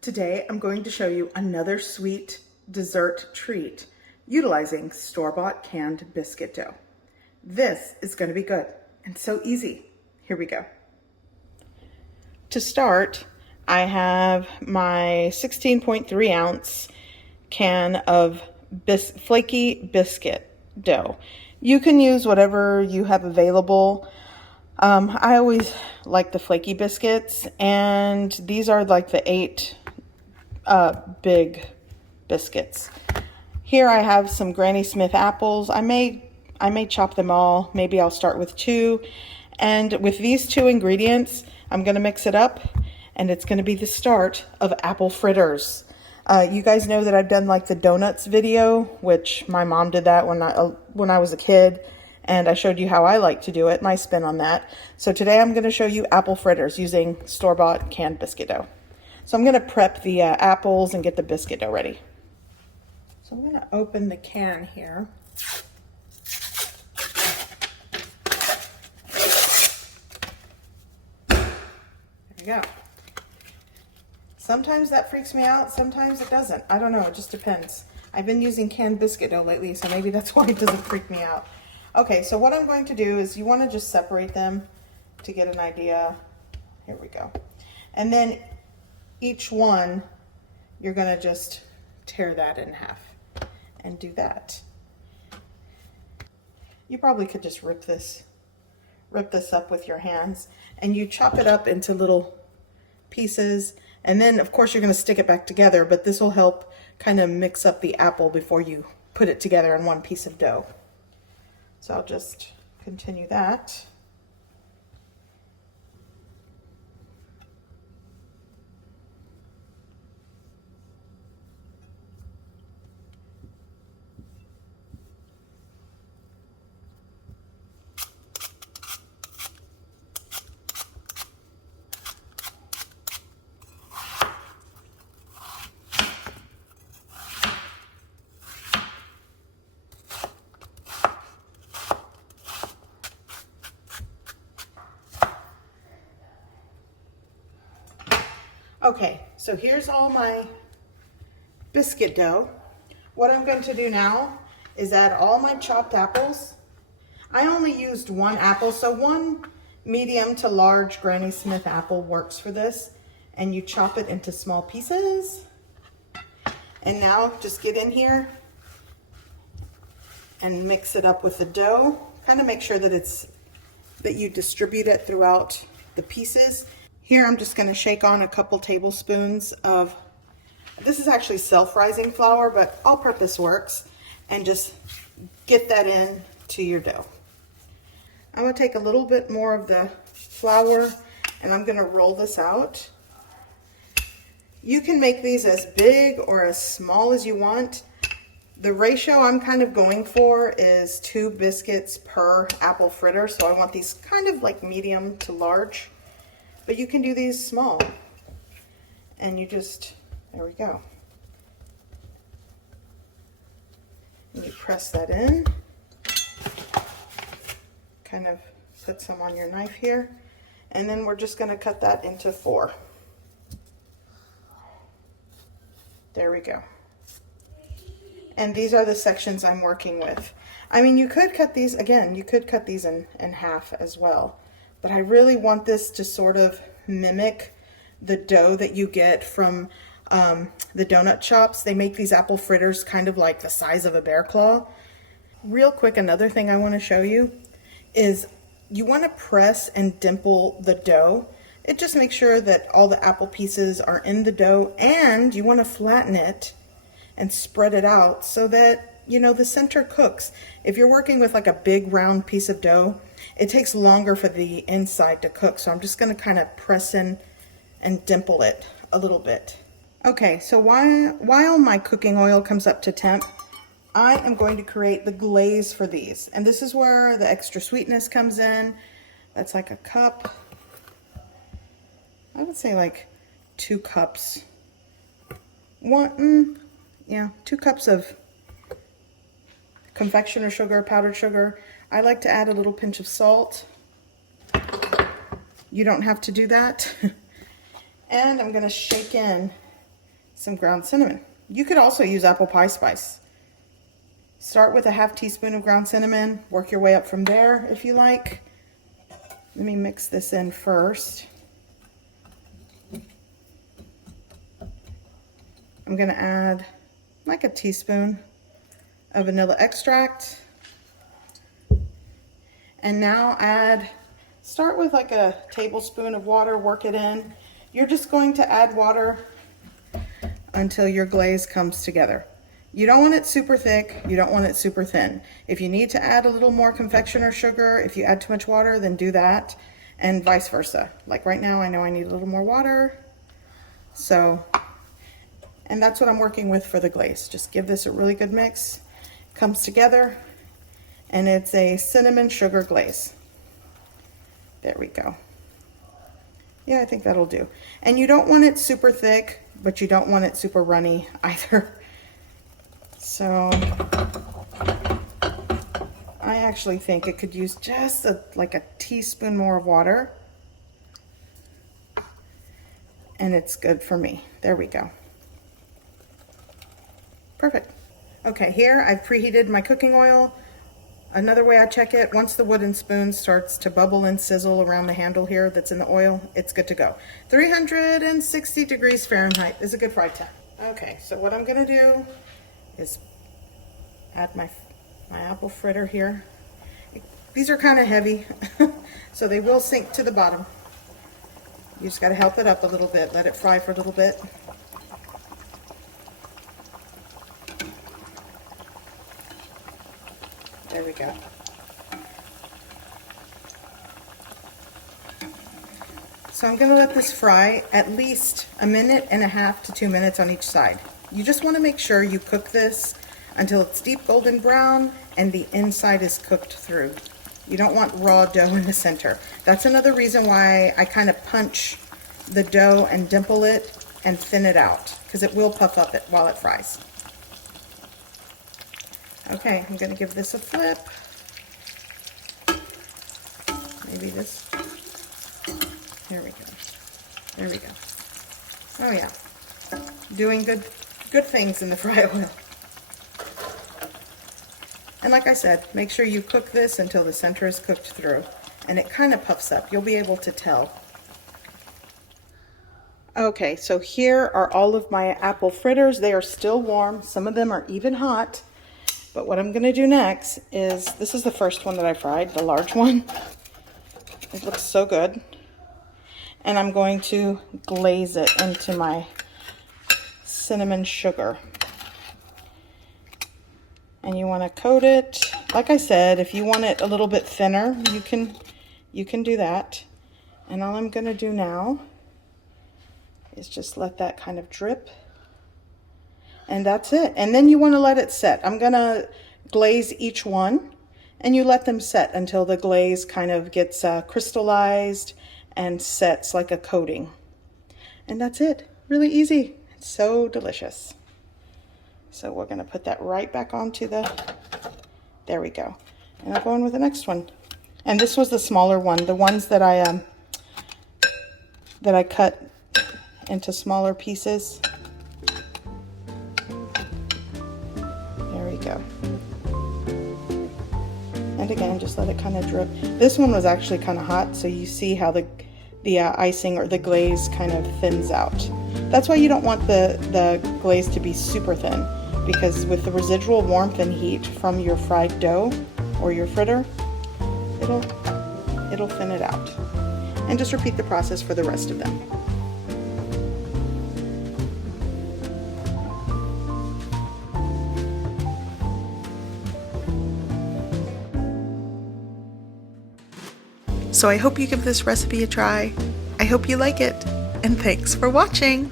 Today I'm going to show you another sweet dessert treat utilizing store-bought canned biscuit dough. This is going to be good and so easy. Here we go. To start, I have my 16.3 ounce can of flaky biscuit dough. You can use whatever you have available. I always like the flaky biscuits, and these are like the 8 big biscuits. Here I have some Granny Smith apples. I may chop them all. Maybe I'll start with 2. And with these 2 ingredients, I'm going to mix it up, and it's going to be the start of apple fritters. You guys know that I've done like the donuts video, which my mom did that when I was a kid, and I showed you how I like to do it, my spin on that. So today I'm going to show you apple fritters using store-bought canned biscuit dough. So I'm going to prep the apples and get the biscuit dough ready. So I'm going to open the can here. There we go. Sometimes that freaks me out, sometimes it doesn't. I don't know, it just depends. I've been using canned biscuit dough lately, so maybe that's why it doesn't freak me out. Okay, so what I'm going to do is you want to just separate them to get an idea. Here we go. And then each one, you're going to just tear that in half and do that. You probably could just rip this up with your hands, and you chop it up into little pieces, and then of course you're going to stick it back together, but this will help kind of mix up the apple before you put it together in one piece of dough. So I'll just continue that. Okay, so here's all my biscuit dough. What I'm going to do now is add all my chopped apples. I only used 1 apple, so 1 medium to large Granny Smith apple works for this. And you chop it into small pieces. And now just get in here and mix it up with the dough. Kind of make sure that you distribute it throughout the pieces. Here I'm just going to shake on a couple tablespoons of, this is actually self-rising flour, but all-purpose works, and just get that in to your dough. I'm going to take a little bit more of the flour, and I'm going to roll this out. You can make these as big or as small as you want. The ratio I'm kind of going for is 2 biscuits per apple fritter, so I want these kind of like medium to large. But you can do these small, and you just, there we go. And you press that in, kind of put some on your knife here, and then we're just going to cut that into 4. There we go. And these are the sections I'm working with. I mean, you could cut these, again, you could cut these in half as well. But I really want this to sort of mimic the dough that you get from the donut shops. They make these apple fritters kind of like the size of a bear claw. Real quick, another thing I want to show you is you want to press and dimple the dough. It just makes sure that all the apple pieces are in the dough, and you want to flatten it and spread it out so that, you know, the center cooks. If you're working with like a big round piece of dough, it takes longer for the inside to cook. So I'm just going to kind of press in and dimple it a little bit. Okay, so while my cooking oil comes up to temp, I am going to create the glaze for these. And this is where the extra sweetness comes in. That's like a cup. I would say like 2 cups. 2 cups of confectioner sugar, powdered sugar. I like to add a little pinch of salt. You don't have to do that. And I'm going to shake in some ground cinnamon. You could also use apple pie spice. Start with a half teaspoon of ground cinnamon, work your way up from there if you like. Let me mix this in first. I'm going to add like a teaspoon of vanilla extract. And now start with like a tablespoon of water, work it in. You're just going to add water until your glaze comes together. You don't want it super thick, you don't want it super thin. If you need to add a little more confectioner sugar, if you add too much water, then do that, and vice versa. Like right now, I know I need a little more water. So, and that's what I'm working with for the glaze. Just give this a really good mix. Comes together, and it's a cinnamon sugar glaze. There we go. Yeah, I think that'll do. And you don't want it super thick, but you don't want it super runny either. So I actually think it could use just like a teaspoon more of water, and it's good for me. There we go. Perfect. Okay, here I've preheated my cooking oil. Another way I check it, once the wooden spoon starts to bubble and sizzle around the handle here that's in the oil, it's good to go. 360 degrees Fahrenheit is a good fry time. Okay, so what I'm gonna do is add my apple fritter here. These are kind of heavy, so they will sink to the bottom. You just gotta help it up a little bit, let it fry for a little bit. There we go. So I'm going to let this fry at least 1.5 minutes to 2 minutes on each side. You just want to make sure you cook this until it's deep golden brown and the inside is cooked through. You don't want raw dough in the center. That's another reason why I kind of punch the dough and dimple it and thin it out, because it will puff up while it fries. Okay, I'm going to give this a flip. Maybe this. There we go. There we go. Oh yeah. Doing good things in the fry oil. And like I said, make sure you cook this until the center is cooked through and it kind of puffs up. You'll be able to tell. Okay, so here are all of my apple fritters. They are still warm. Some of them are even hot. But what I'm going to do next is, this is the first one that I fried, the large one. It looks so good. And I'm going to glaze it into my cinnamon sugar. And you want to coat it. Like I said, if you want it a little bit thinner, you can do that. And all I'm going to do now is just let that kind of drip. And that's it. And then you want to let it set. I'm going to glaze each one, and you let them set until the glaze kind of gets crystallized and sets like a coating. And that's it. Really easy. It's so delicious. So we're going to put that right back onto there we go. And I'll go on with the next one. And this was the smaller one, the ones that I cut into smaller pieces. Go. And again, just let it kind of drip. This one was actually kind of hot, so you see how the icing or the glaze kind of thins out. That's why you don't want the glaze to be super thin, because with the residual warmth and heat from your fried dough or your fritter, it'll thin it out. And just repeat the process for the rest of them. So I hope you give this recipe a try. I hope you like it, and thanks for watching.